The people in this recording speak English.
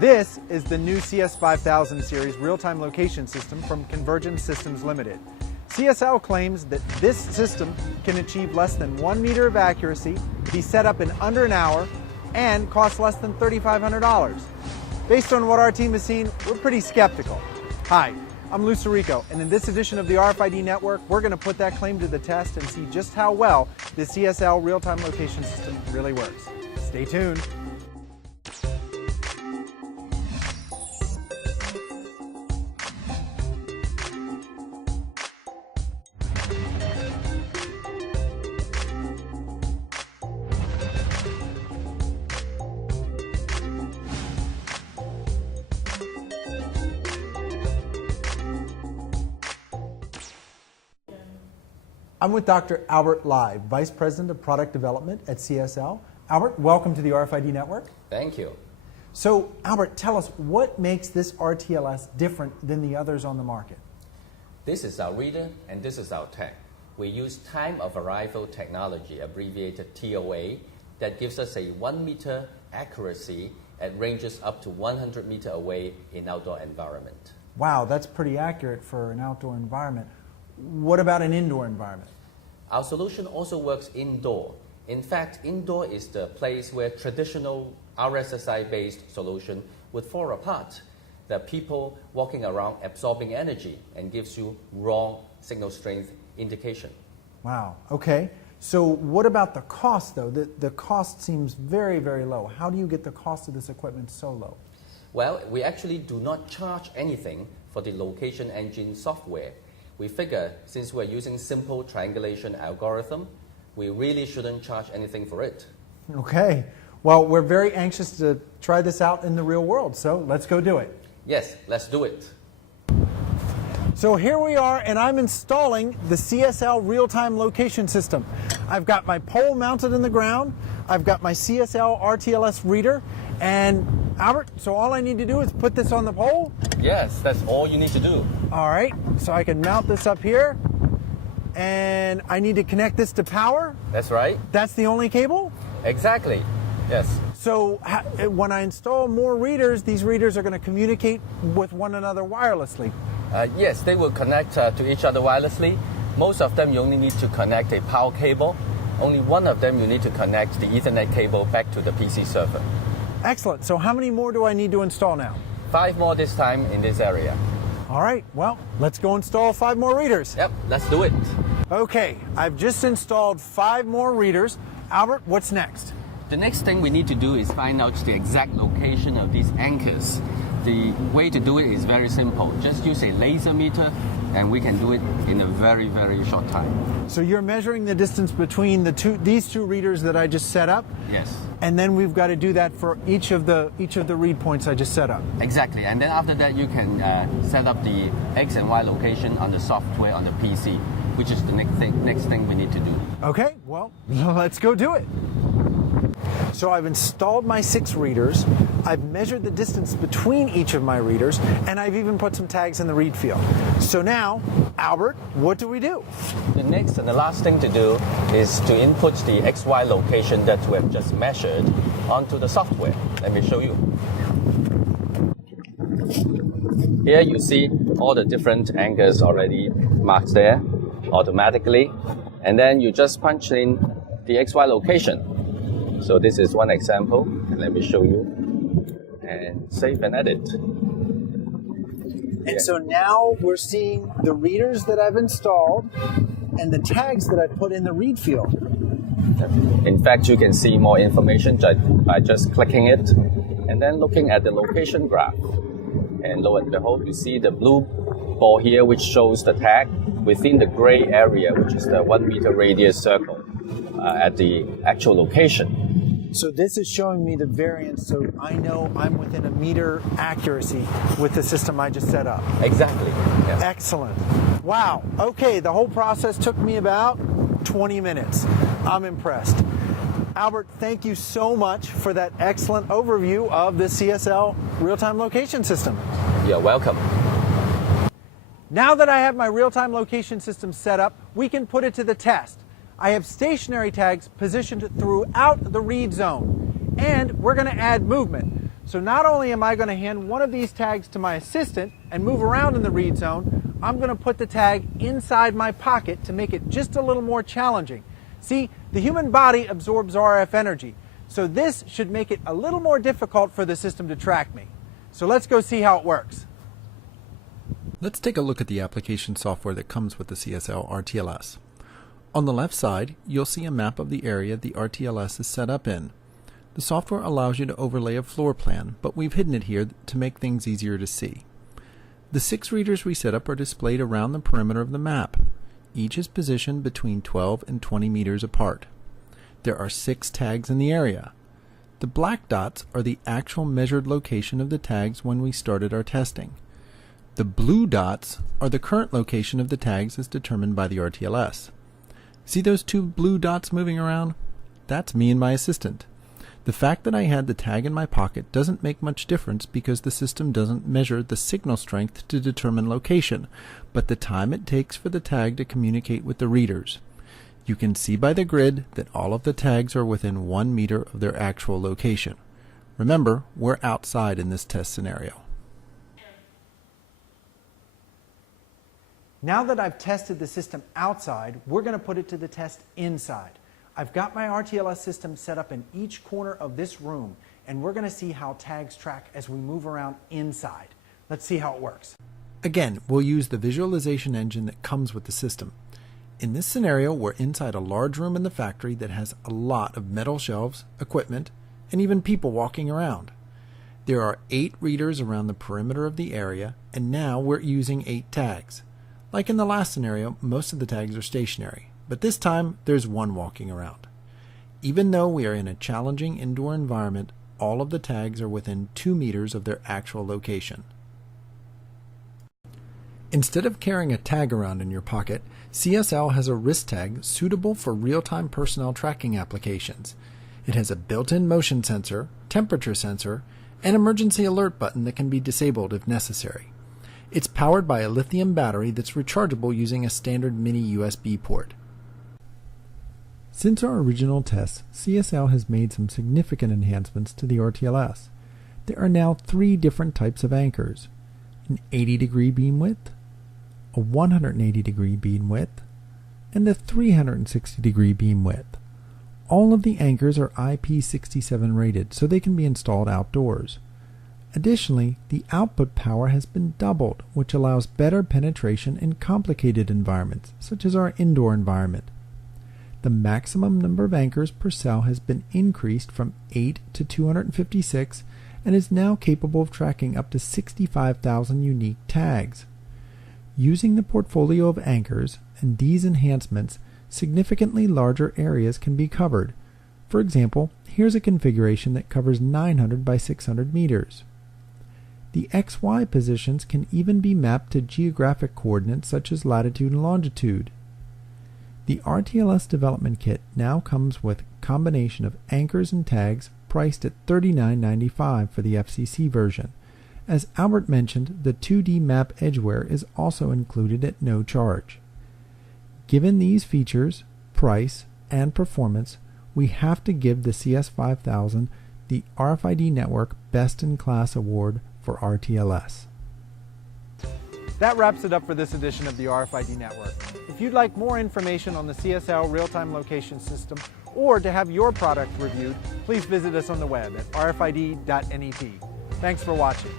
This is the new CS5000 series real-time location system from Convergence Systems Limited. CSL claims that this system can achieve less than 1 meter of accuracy, be set up in under an hour, and cost less than $3,500. Based on what our team has seen, we're pretty skeptical. Hi, I'm Lou Sirico, and in this edition of the RFID Network, we're going to put that claim to the test and see just how well the CSL real-time location system really works. Stay tuned. I'm with Dr. Albert Lai, Vice President of Product Development at CSL. Albert, welcome to the RFID Network. Thank you. So, Albert, tell us what makes this RTLS different than the others on the market? This is our reader and this is our tag. We use time of arrival technology, abbreviated TOA, that gives us a 1 meter accuracy at ranges up to 100 meters away in outdoor environment. Wow, that's pretty accurate for an outdoor environment. What about an indoor environment? Our solution also works indoor. In fact, indoor is the place where traditional RSSI-based solution would fall apart. There are people walking around absorbing energy and gives you wrong signal strength indication. Wow, okay. So what about the cost, though? The cost seems very, very low. How do you get the cost of this equipment so low? Well, we actually do not charge anything for the location engine software. We figure since we're using simple triangulation algorithm, we really shouldn't charge anything for it. Okay. Well, we're very anxious to try this out in the real world, so let's go do it. Yes, let's do it. So here we are, and I'm installing the CSL real-time location system. I've got my pole mounted in the ground, I've got my CSL RTLS reader, and Albert, so all I need to do is put this on the pole? Yes, that's all you need to do. All right, so I can mount this up here, and I need to connect this to power? That's right. That's the only cable? Exactly, yes. So when I install more readers, these readers are going to communicate with one another wirelessly? Yes, they will connect to each other wirelessly. Most of them you only need to connect a power cable. Only one of them you need to connect the Ethernet cable back to the PC server. Excellent. So how many more do I need to install now? 5 more this time in this area. All right, well, let's go install 5 more readers. Yep, let's do it. Okay, I've just installed 5 more readers. Albert, what's next? The next thing we need to do is find out the exact location of these anchors. The way to do it is very simple. Just use a laser meter and we can do it in a very, very short time. So you're measuring the distance between these two readers that I just set up? Yes. And then we've got to do that for each of the read points I just set up? Exactly. And then after that you can set up the X and Y location on the software on the PC, which is the next thing we need to do. Okay, well, let's go do it. So I've installed my 6 readers, I've measured the distance between each of my readers, and I've even put some tags in the read field. So now, Albert, what do we do? The next and the last thing to do is to input the XY location that we have just measured onto the software. Let me show you. Here you see all the different anchors already marked there automatically, and then you just punch in the XY location. So this is one example. Let me show you and save and edit. And so now we're seeing the readers that I've installed and the tags that I put in the read field. In fact, you can see more information by just clicking it and then looking at the location graph. And lo and behold, you see the blue ball here, which shows the tag within the gray area, which is the 1 meter radius circle at the actual location. So this is showing me the variance, so I know I'm within a meter accuracy with the system I just set up. Exactly. Yes. Excellent. Wow. Okay, the whole process took me about 20 minutes. I'm impressed. Albert, thank you so much for that excellent overview of the CSL real-time location system. You're welcome. Now that I have my real-time location system set up, we can put it to the test. I have stationary tags positioned throughout the read zone, and we're going to add movement. So not only am I going to hand one of these tags to my assistant and move around in the read zone, I'm going to put the tag inside my pocket to make it just a little more challenging. See, the human body absorbs RF energy, so this should make it a little more difficult for the system to track me. So let's go see how it works. Let's take a look at the application software that comes with the CSL RTLS. On the left side, you'll see a map of the area the RTLS is set up in. The software allows you to overlay a floor plan, but we've hidden it here to make things easier to see. The 6 readers we set up are displayed around the perimeter of the map. Each is positioned between 12 and 20 meters apart. There are 6 tags in the area. The black dots are the actual measured location of the tags when we started our testing. The blue dots are the current location of the tags as determined by the RTLS. See those 2 blue dots moving around? That's me and my assistant. The fact that I had the tag in my pocket doesn't make much difference because the system doesn't measure the signal strength to determine location, but the time it takes for the tag to communicate with the readers. You can see by the grid that all of the tags are within 1 meter of their actual location. Remember, we're outside in this test scenario. Now that I've tested the system outside, we're going to put it to the test inside. I've got my RTLS system set up in each corner of this room, and we're going to see how tags track as we move around inside. Let's see how it works. Again, we'll use the visualization engine that comes with the system. In this scenario, we're inside a large room in the factory that has a lot of metal shelves, equipment, and even people walking around. There are 8 readers around the perimeter of the area, and now we're using 8 tags. Like in the last scenario, most of the tags are stationary, but this time there's 1 walking around. Even though we are in a challenging indoor environment, all of the tags are within 2 meters of their actual location. Instead of carrying a tag around in your pocket, CSL has a wrist tag suitable for real-time personnel tracking applications. It has a built-in motion sensor, temperature sensor, and emergency alert button that can be disabled if necessary. It's powered by a lithium battery that's rechargeable using a standard mini USB port. Since our original tests, CSL has made some significant enhancements to the RTLS. There are now 3 different types of anchors: an 80-degree beam width, a 180-degree beam width, and a 360-degree beam width. All of the anchors are IP67 rated, so they can be installed outdoors. Additionally, the output power has been doubled, which allows better penetration in complicated environments, such as our indoor environment. The maximum number of anchors per cell has been increased from 8 to 256 and is now capable of tracking up to 65,000 unique tags. Using the portfolio of anchors and these enhancements, significantly larger areas can be covered. For example, here's a configuration that covers 900 by 600 meters. The XY positions can even be mapped to geographic coordinates such as latitude and longitude. The RTLS development kit now comes with a combination of anchors and tags priced at $39.95 for the FCC version. As Albert mentioned, the 2D map Edgeware is also included at no charge. Given these features, price, and performance, we have to give the CS5000 the RFID Network Best in Class Award for RTLS. That wraps it up for this edition of the RFID Network. If you'd like more information on the CSL real-time location system or to have your product reviewed, please visit us on the web at rfid.net. Thanks for watching.